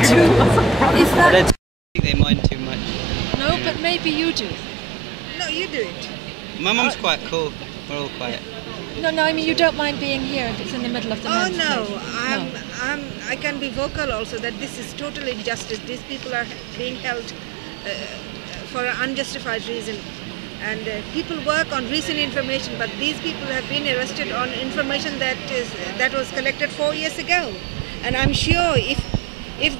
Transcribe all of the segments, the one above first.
Is I that... don't think they mind too much. No, but maybe you do. No, you do it. My mum's quite cool. We're all quiet. No, I mean you don't mind being here if it's in the middle of the Oh men's no, place. I can be vocal also that this is total injustice. These people are being held for an unjustified reason. And people work on recent information, but these people have been arrested on information that was collected 4 years ago. And I'm sure if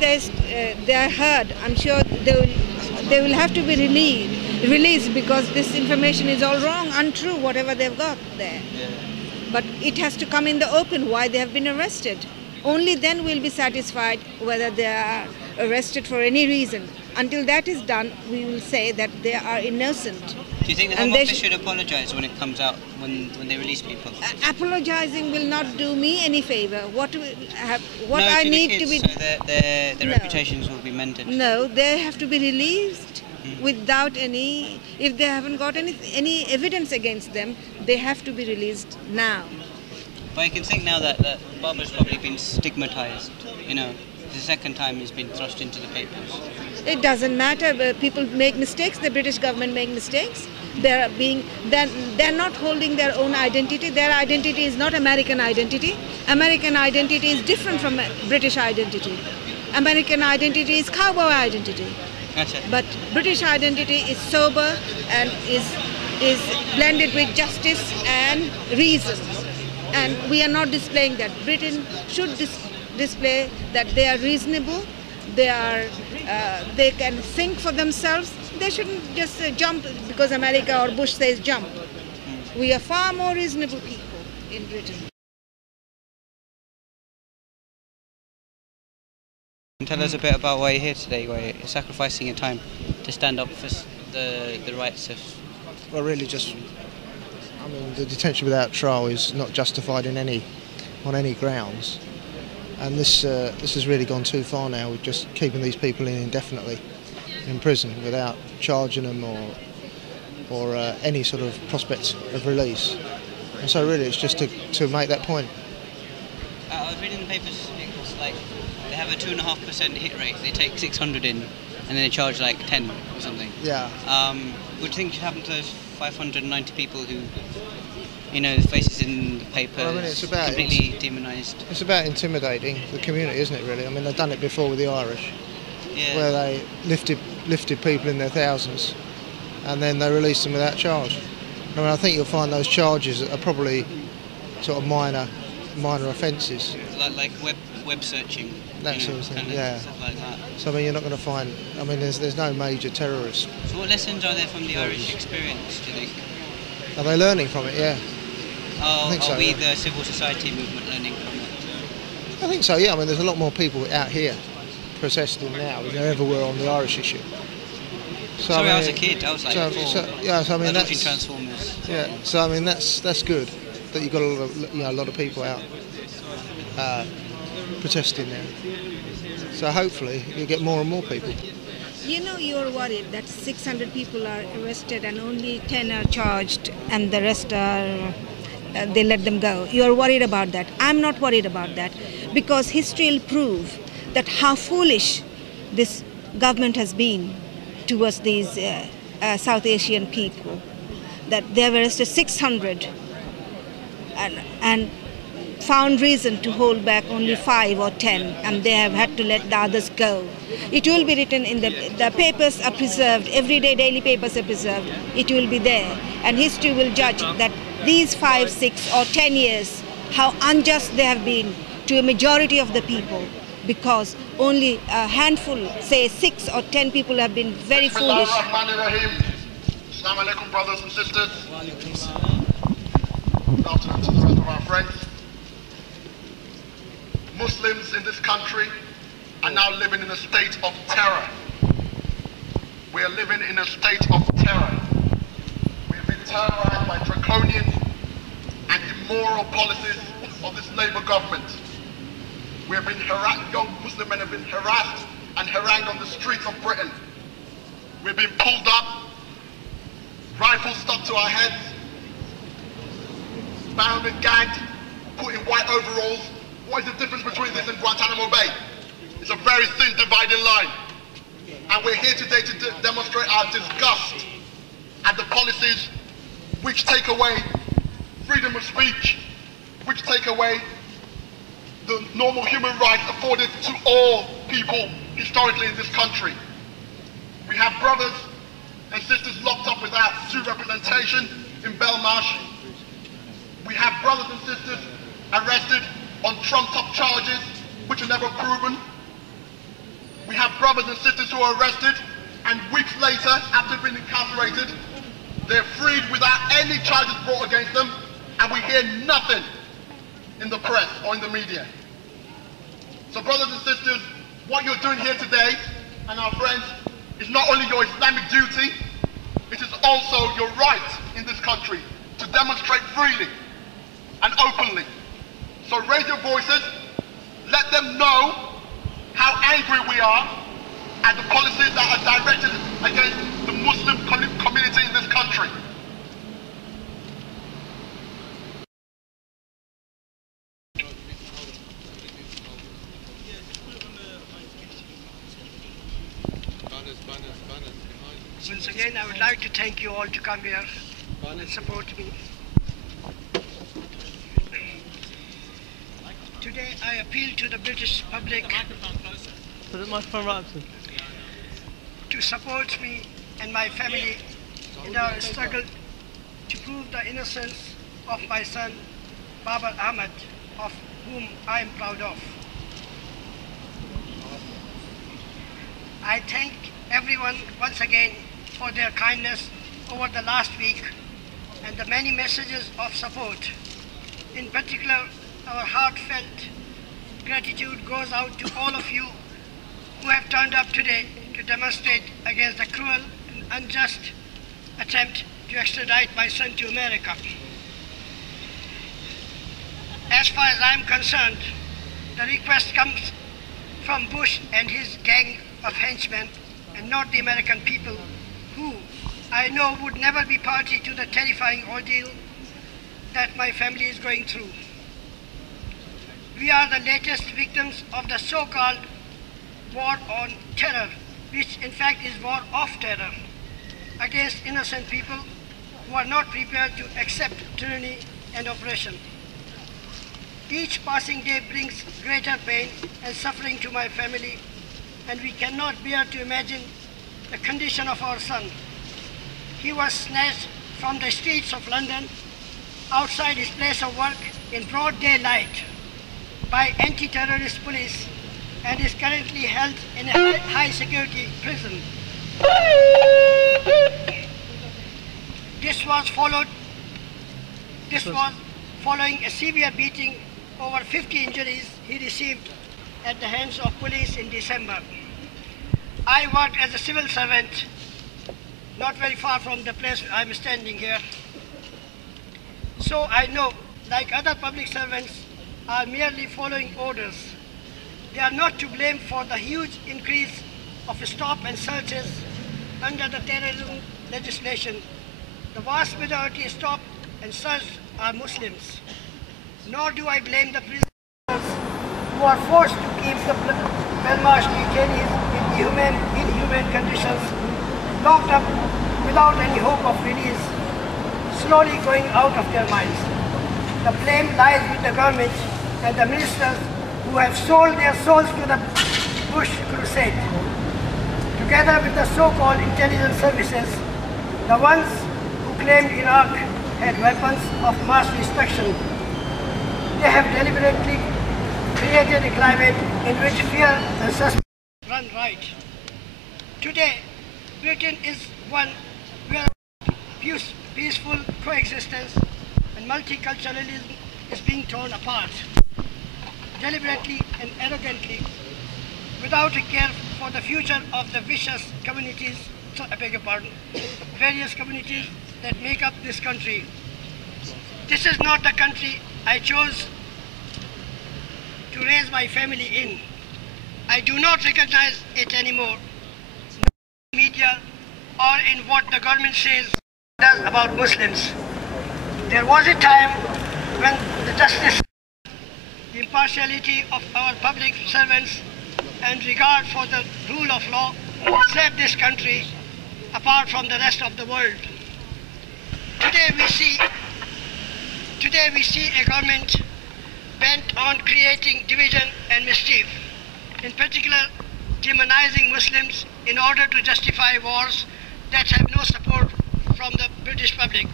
they are heard, I'm sure they will have to be released because this information is all wrong, untrue, whatever they've got there. Yeah. But it has to come in the open why they have been arrested. Only then we'll be satisfied whether they are arrested for any reason. Until that is done, we will say that they are innocent. Do you think the Home Office should apologise when it comes out, when they release people? Apologising will not do me any favour. What I to need the kids, to be... so their No. reputations will be mended. No, they have to be released without any... If they haven't got any evidence against them, they have to be released now. But you can think now that Babar's probably been stigmatised, you know. The second time he's been thrust into the papers. It doesn't matter. People make mistakes. The British government make mistakes. They're not holding their own identity. Their identity is not American identity. American identity is different from British identity. American identity is cowboy identity. That's it. But British identity is sober and is blended with justice and reason. And we are not displaying that. Britain should display that they are reasonable, they can think for themselves. They shouldn't just jump because America or Bush says jump. We are far more reasonable people in Britain. Tell us a bit about why you're here today, why you're sacrificing your time to stand up for the rights of... Well, really just, I mean, the detention without trial is not justified on any grounds. And this has really gone too far now with just keeping these people in indefinitely in prison without charging them or any sort of prospect of release. And so really it's just to make that point. I was reading the papers, it's like they have a 2.5% hit rate. They take 600 in and then they charge like 10 or something. Yeah. What do you think should happen to those 590 people who, you know, the faces in the paper, well, I mean, it's about, completely demonised? It's about intimidating the community, isn't it, really? I mean, they've done it before with the Irish, where they lifted people in their thousands and then they released them without charge. I mean, I think you'll find those charges are probably sort of minor offences. Like web searching. That sort of thing, yeah. Stuff like that. So I mean, you're not going to find, I mean, there's no major terrorists. So what lessons are there from the Irish experience, do you think? Are they learning from it? Yeah. Are so, we, yeah. the civil society movement, learning from it? I think so, yeah. I mean, there's a lot more people out here protesting now than there ever were on the Irish issue. So, Sorry, I was a kid. I was like four. So I mean, I was watching that's Transformers. yeah. So I mean, that's good that you've got a lot of people out protesting now. So hopefully you get more and more people. You know, you're worried that 600 people are arrested and only 10 are charged and the rest are, they let them go. You're worried about that. I'm not worried about that because history will prove that how foolish this government has been towards these South Asian people, that they have arrested 600 and found reason to hold back only 5 or 10, and they have had to let the others go. It will be written in the papers are preserved, everyday daily papers are preserved, it will be there, and history will judge that these 5, 6 or 10 years, how unjust they have been to a majority of the people, because only a handful, say 6 or 10 people have been very foolish. Assalamu alaikum, brothers and sisters. Good afternoon to the rest of our friends. Muslims in this country are now living in a state of terror. We are living in a state of terror. We have been terrorized by draconian and immoral policies of this Labour government. We have been harassed, young Muslim men have been harassed and harangued on the streets of Britain. We've been pulled up, rifles stuck to our heads, bound and gagged, put in white overalls. What is the difference between this and Guantanamo Bay? It's It's a very thin dividing line. And we're here today to demonstrate our disgust at the policies which take away freedom of speech, which take away the normal human rights afforded to all people historically in this country. We have brothers and sisters locked up without due representation in Belmarsh. We have brothers and sisters arrested on trumped-up charges which are never proven. We have brothers and sisters who are arrested and weeks later, after being incarcerated, they're freed without any charges brought against them, and we hear nothing in the press or in the media. So brothers and sisters, what you're doing here today, and our friends, is not only your Islamic duty, it is also your right in this country to demonstrate freely and openly. So raise your voices, let them know how angry we are at the policies that are directed against the Muslim community in this country. Once again, I would like to thank you all to come here and support me. Today I appeal to the British public to support me and my family in our struggle to prove the innocence of my son, Babar Ahmad, of whom I am proud of. I thank everyone once again for their kindness over the last week and the many messages of support. In particular, our heartfelt gratitude goes out to all of you who have turned up today to demonstrate against the cruel and unjust attempt to extradite my son to America. As far as I am concerned, the request comes from Bush and his gang of henchmen and not the American people, who I know would never be party to the terrifying ordeal that my family is going through. We are the latest victims of the so-called war on terror, which in fact is war of terror against innocent people who are not prepared to accept tyranny and oppression. Each passing day brings greater pain and suffering to my family, and we cannot bear to imagine the condition of our son. He was snatched from the streets of London outside his place of work in broad daylight by anti-terrorist police and is currently held in a high-security prison. This was following a severe beating, over 50 injuries he received at the hands of police in December. I worked as a civil servant, not very far from the place I'm standing here. So I know, like other public servants, are merely following orders. They are not to blame for the huge increase of stop and searches under the terrorism legislation. The vast majority stop and search are Muslims. Nor do I blame the prisoners who are forced to keep the Belmarsh detainees in inhumane conditions, locked up without any hope of release, slowly going out of their minds. The blame lies with the government and the ministers who have sold their souls to the Bush crusade, together with the so-called intelligence services, the ones who claimed Iraq had weapons of mass destruction. They have deliberately created a climate in which fear and suspicion run riot. Today, Britain is one where peaceful coexistence and multiculturalism is being torn apart, deliberately and arrogantly, without a care for the future of the various communities that make up this country. This is not the country I chose to raise my family in. I do not recognize it anymore, in the media or in what the government says does about Muslims. There was a time when the justice, the impartiality of our public servants and regard for the rule of law set this country apart from the rest of the world. Today we see a government bent on creating division and mischief, in particular demonizing Muslims in order to justify wars that have no support from the British public.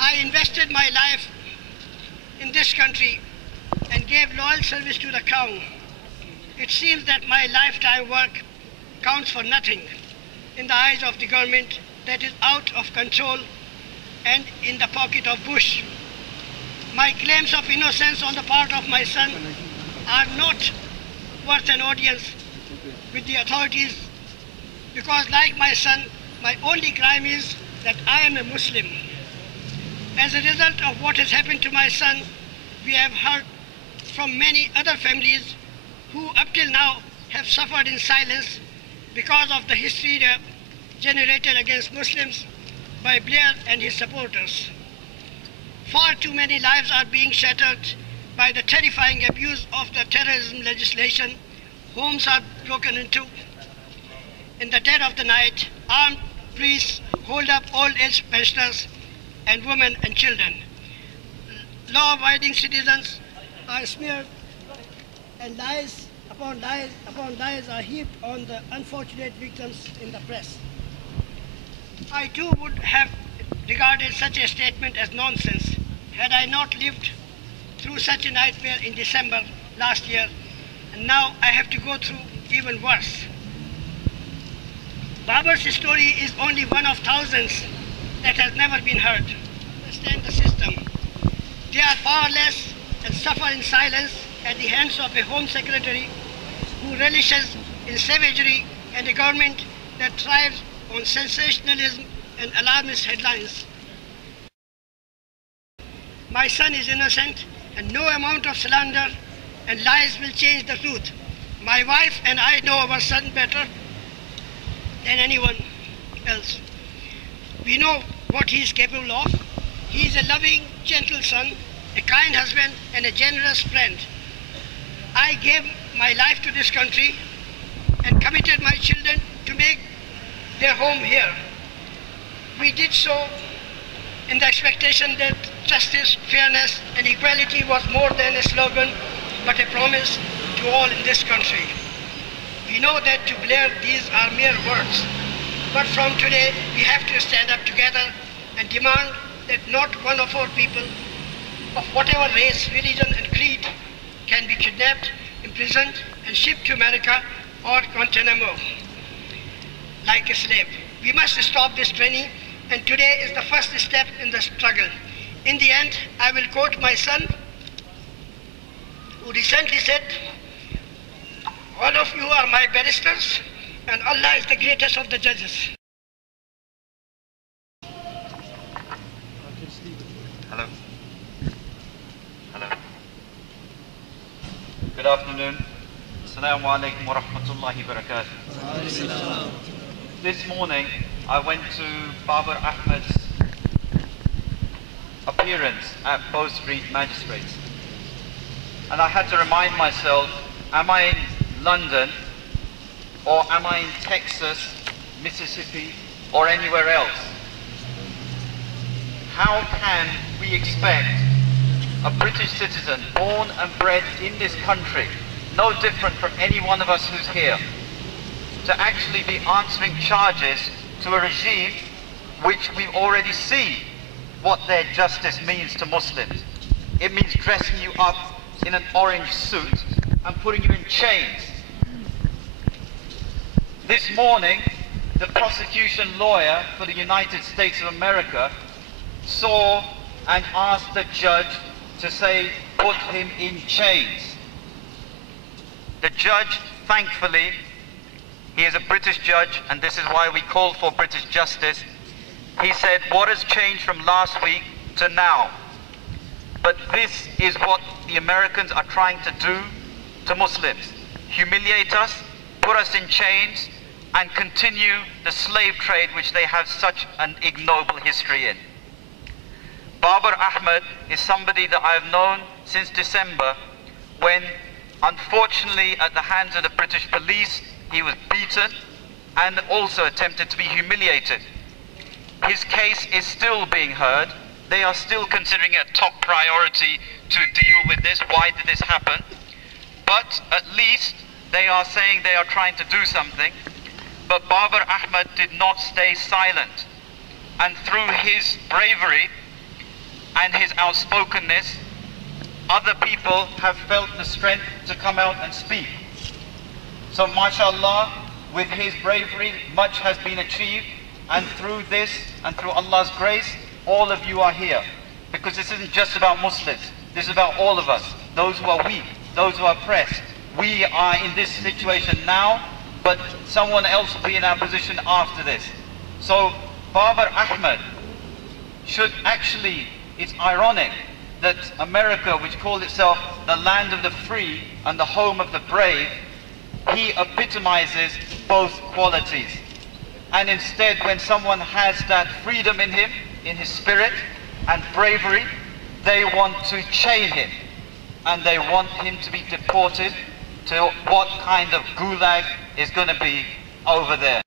I invested my life in this country and gave loyal service to the Crown. It seems that my lifetime work counts for nothing in the eyes of the government that is out of control and in the pocket of Bush. My claims of innocence on the part of my son are not worth an audience with the authorities, because like my son, my only crime is that I am a Muslim. As a result of what has happened to my son, we have heard from many other families who up till now have suffered in silence because of the hysteria generated against Muslims by Blair and his supporters. Far too many lives are being shattered by the terrifying abuse of the terrorism legislation. Homes are broken into. In the dead of the night, armed priests hold up old-age pensioners and women and children. Law-abiding citizens are smeared, and lies upon lies upon lies are heaped on the unfortunate victims in the press. I too would have regarded such a statement as nonsense had I not lived through such a nightmare in December last year, and now I have to go through even worse. Babar's story is only one of thousands that has never been heard. Understand the system. They are powerless and suffer in silence at the hands of a Home Secretary who relishes in savagery and a government that thrives on sensationalism and alarmist headlines. My son is innocent, and no amount of slander and lies will change the truth. My wife and I know our son better than anyone else. We know what he is capable of. He is a loving, gentle son, a kind husband, and a generous friend. I gave my life to this country and committed my children to make their home here. We did so in the expectation that justice, fairness, and equality was more than a slogan, but a promise to all in this country. We know that to Blair these are mere words, but from today we have to stand up together and demand that not one of our people, of whatever race, religion, and creed, can be kidnapped, imprisoned, and shipped to America or Guantanamo like a slave. We must stop this training, and today is the first step in the struggle. In the end, I will quote my son, who recently said, "All of you are my barristers, and Allah is the greatest of the judges." Hello. Hello. Good afternoon. Assalamu alaikum wa rahmatullahi wa barakatuh. This morning, I went to Babar Ahmed's appearance at Bow Street Magistrates. And I had to remind myself, am I in London, or am I in Texas, Mississippi, or anywhere else? How can we expect a British citizen born and bred in this country, no different from any one of us who's here, to actually be answering charges to a regime which we already see what their justice means to Muslims? It means dressing you up in an orange suit and putting you in chains. This morning, the prosecution lawyer for the United States of America saw and asked the judge to say, put him in chains. The judge, thankfully, he is a British judge, and this is why we call for British justice. He said, what has changed from last week to now? But this is what the Americans are trying to do to Muslims. Humiliate us, put us in chains, and continue the slave trade which they have such an ignoble history in. Babar Ahmad is somebody that I have known since December, when Unfortunately, at the hands of the British police, he was beaten and also attempted to be humiliated. His case is still being heard. They are still considering it a top priority to deal with this. Why did this happen? But at least they are saying they are trying to do something. But Babar Ahmad did not stay silent. And through his bravery and his outspokenness, other people have felt the strength to come out and speak. So mashallah, with his bravery, much has been achieved. And through this, and through Allah's grace, all of you are here. Because this isn't just about Muslims. This is about all of us. Those who are weak, those who are oppressed. We are in this situation now, but someone else will be in our position after this. So Babar Ahmad should actually, it's ironic that America, which called itself the land of the free and the home of the brave, he epitomizes both qualities. And instead, when someone has that freedom in him, in his spirit and bravery, they want to chain him. And they want him to be deported to what kind of gulag is going to be over there.